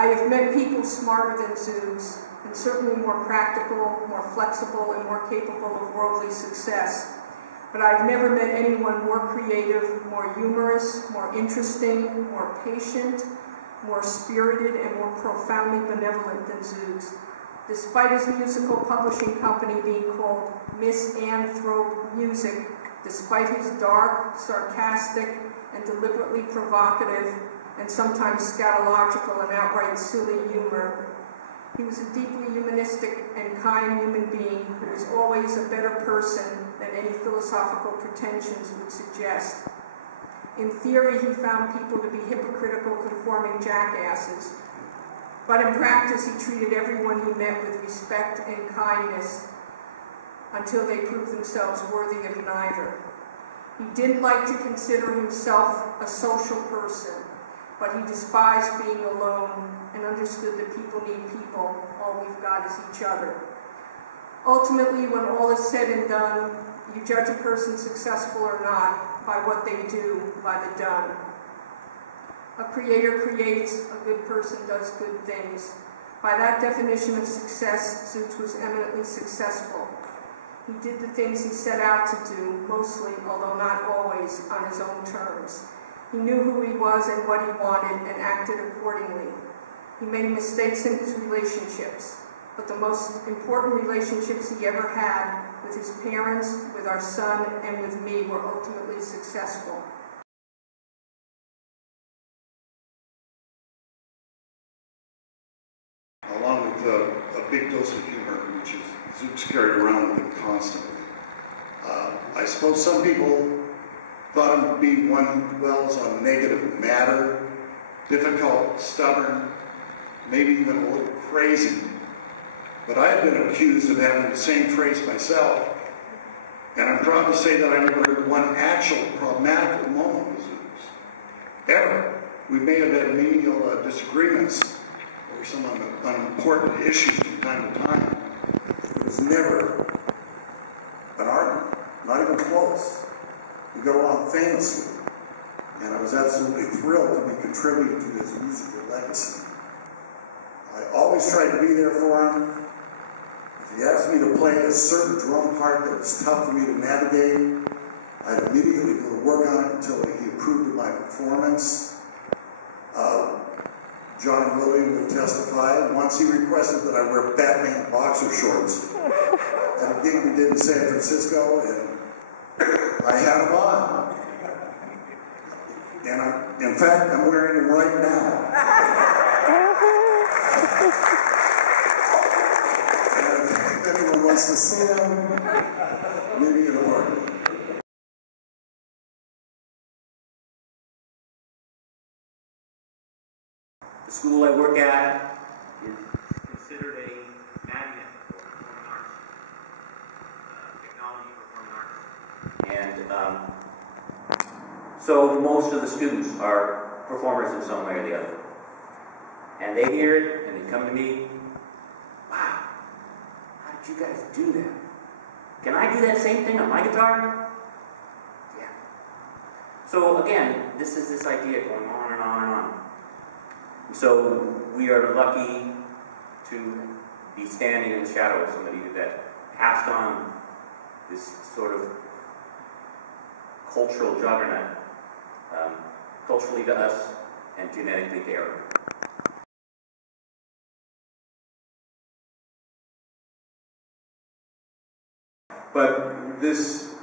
I have met people smarter than Zoogz, and certainly more practical, more flexible, and more capable of worldly success. But I've never met anyone more creative, more humorous, more interesting, more patient, more spirited, and more profoundly benevolent than Zoogz. Despite his musical publishing company being called Misanthrope Music, despite his dark, sarcastic, and deliberately provocative, and sometimes scatological and outright silly humor, he was a deeply humanistic and kind human being who was always a better person than any philosophical pretensions would suggest. In theory, he found people to be hypocritical, conforming jackasses, but in practice, he treated everyone he met with respect and kindness until they proved themselves worthy of neither. He didn't like to consider himself a social person, but he despised being alone and understood that people need people. All we've got is each other. Ultimately, when all is said and done, you judge a person successful or not by what they do, by the done. A creator creates, a good person does good things. By that definition of success, Zoogz was eminently successful. He did the things he set out to do, mostly, although not always, on his own terms. He knew who he was and what he wanted and acted accordingly. He made mistakes in his relationships, but the most important relationships he ever had with his parents, with our son, and with me were ultimately successful. Along with a big dose of humor, which is Zoogz carried around with him constantly. I suppose some people thought him to be one who dwells on negative matter, difficult, stubborn, maybe even a little crazy. But I have been accused of having the same traits myself, and I'm proud to say that I never heard one actual problematical moment with Zoogz. Ever. We may have had menial disagreements over some unimportant issues from time to time. It was never an argument, not even close. We got along famously, and I was absolutely thrilled to be contributing to his musical legacy. I always tried to be there for him. If he asked me to play a certain drum part that was tough for me to navigate, I'd immediately go to work on it until he approved of my performance. John and Willie would testify. Once he requested that I wear Batman boxer shorts at a gig we did in San Francisco, and I had them on. And in fact, I'm wearing them right now. And if anyone wants to see them, maybe it'll work. The school I work at is considered a magnet for performing arts, technology for performing arts. And so most of the students are performers in some way or the other. And they hear it and they come to me, wow, how did you guys do that? Can I do that same thing on my guitar? Yeah. So again, this is this idea going on and on and on. So we are lucky to be standing in the shadow of somebody that passed on this sort of cultural juggernaut, culturally to us and genetically to Aaron. But this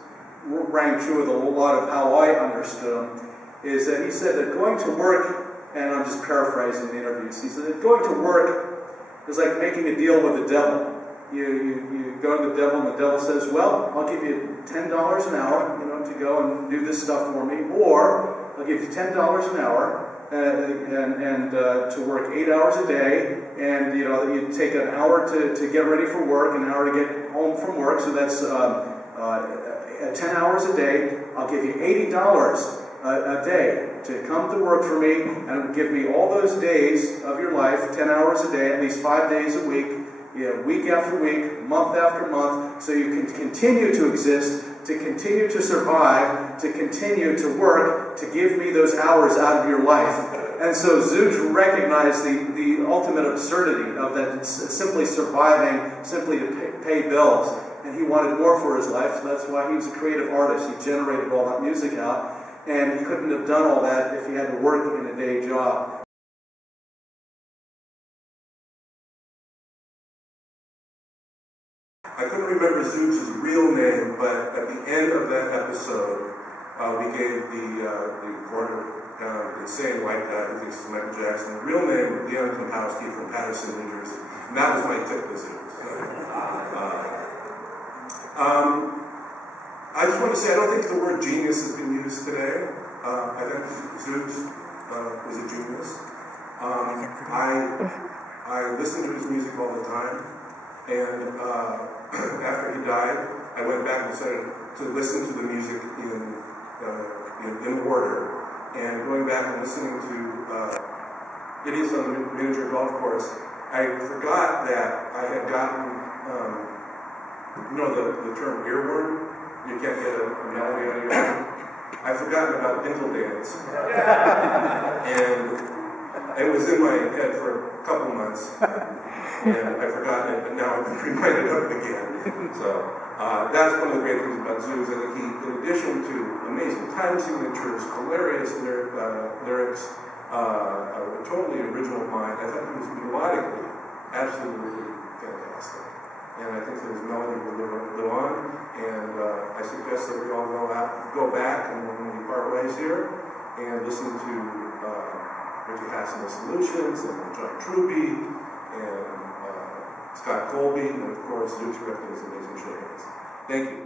rang true with a lot of how I understood him, is that he said that going to work, and I'm just paraphrasing the interviews, he said that going to work is like making a deal with the devil. You go to the devil and the devil says, well, I'll give you $10 an hour, to go and do this stuff for me, or I'll give you $10 an hour and to work 8 hours a day, and you take an hour to get ready for work, an hour to get home from work, so that's 10 hours a day. I'll give you $80 a day to come to work for me and give me all those days of your life, 10 hours a day, at least 5 days a week, week after week, month after month, so you can continue to exist, to continue to survive, to continue to work, to give me those hours out of your life. And so Zoogz recognized the ultimate absurdity of that simply surviving, simply to pay bills. And he wanted more for his life, so that's why he was a creative artist. He generated all that music out, and he couldn't have done all that if he had to work in a day job. I couldn't remember Zoogz's real name, but at the end of that episode, we gave the foreigner insane white guy who thinks it's Michael Jackson the real name of Leon Kompowski from Patterson, New Jersey. And that was my tip to Zoogz. I just want to say I don't think the word genius has been used today. I think Zoogz was a genius. I listen to his music all the time, and after he died, I went back and started to listen to the music in order. And going back and listening to Idiots on the Miniature Golf Course, I forgot that I had gotten, the term earworm? You can't get a melody on your own. I'd forgotten about Dinkle Dance. And it was in my head for a couple months. And I've forgotten it, but now I'm reminded of it again. So that's one of the great things about Zoogz. I think he, in addition to amazing time signatures, hilarious lyrics, a totally original mind, I thought he was melodically absolutely fantastic. And I think that his melody will live on. And I suggest that we all go back and when we part ways here and listen to Ricky Hassel's Solutions and John Trubee and Scott Colby and of course Zoogz Rift and his amazing show. Thank you.